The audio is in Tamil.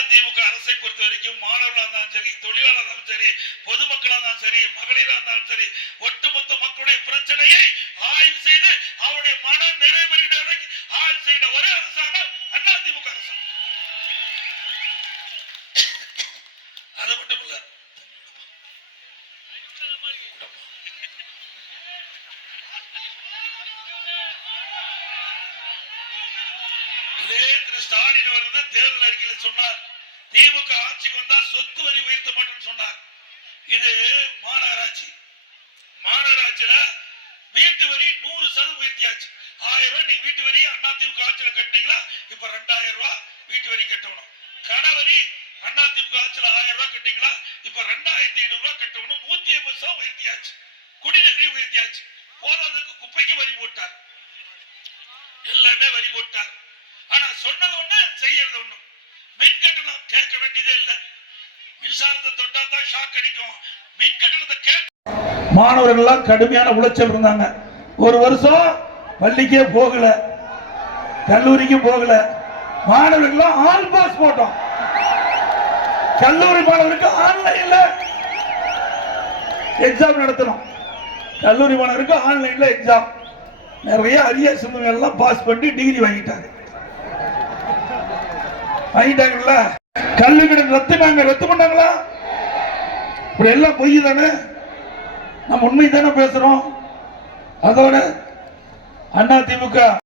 அதிமுக அரசை பொறுத்த வரைக்கும் மாணவர்களாக இருந்தாலும் சரி தொழிலாளர் இருந்தாலும் சரி பொதுமக்களா இருந்தாலும் சரி மகளிரா இருந்தாலும் சரி ஒட்டுமொத்த மக்களுடைய பிரச்சனையை ஆய்வு செய்து அவருடைய மன நிறைவேறின ஆய்வு செய்த ஒரே அரசாங்கம் அண்ணா திமுக அரசாங்கம் அது மட்டும் இல்ல இதே திரு ஸ்டாலின் அவர் வந்து தேர்தல் அறிக்கையில சொன்னார். திமுக ஆட்சிக்கு வந்தா சொத்து வரி உயர்த்த மாட்டேன்னு சொன்னார். இது மாநகராட்சி. மாநகராட்சியில வீட்டு வரி நூறு சதவீதம் உயர்த்தியாச்சு. ஆயிரம் ரூபாய் நீங்க வீட்டு வரி அண்ணா திமுக ஆட்சியில கட்டினீங்களா? இப்ப ரெண்டாயிரம் ரூபாய் வீட்டு வரி கட்டணும். கடவரி அண்ணா திமுக ஆட்சியில ஆயிரம் ரூபாய் கட்டிங்களா இப்ப ரெண்டாயிரத்தி ஐநூறு ரூபாய் கட்டணும். நூத்தி ஐம்பது சதவீதம் உயர்த்தியாச்சு. குடிநீர் உயர்த்தியாச்சு. போதாதுக்கு குப்பைக்கு வரி போட்டார். எல்லாமே வரி போட்டார். ஆனா சொன்னது ஒண்ணு செய்யறது ஒண்ணு. மின் கட்டணம் கேட்க வேண்டியதே இல்ல. மின்சாரத்தை தொட்டா தான் ஷாக் அடிக்கும். மின் கட்டணத்தை கேட்க மாணவர்கள்லாம் கடுமையான உளைச்சல் இருந்தாங்க. ஒரு வருஷம் பள்ளிக்கே போகல. கல்லூரிக்கு போகல. மாணவர்கள்லாம் ஆல் பாஸ் போட்டோம். கல்லூரி மாணவருக்கு ஆன்லைன்ல எக்ஸாம் நடத்தணும். கல்லூரி மாணவருக்கு ஆன்லைன்ல எக்ஸாம் நிறைய அரிய எல்லாம் பாஸ் பண்ணி டிகிரி வாங்கிட்டாங்க. வாங்கிட்டாங்கல்ல கல்வி கடன் ரத்துனாங்க ரத்து பண்ணாங்களா? இப்படி எல்லாம் பொய் தானே? நம்ம உண்மை தானே பேசுறோம். அதோட அண்ணா திமுக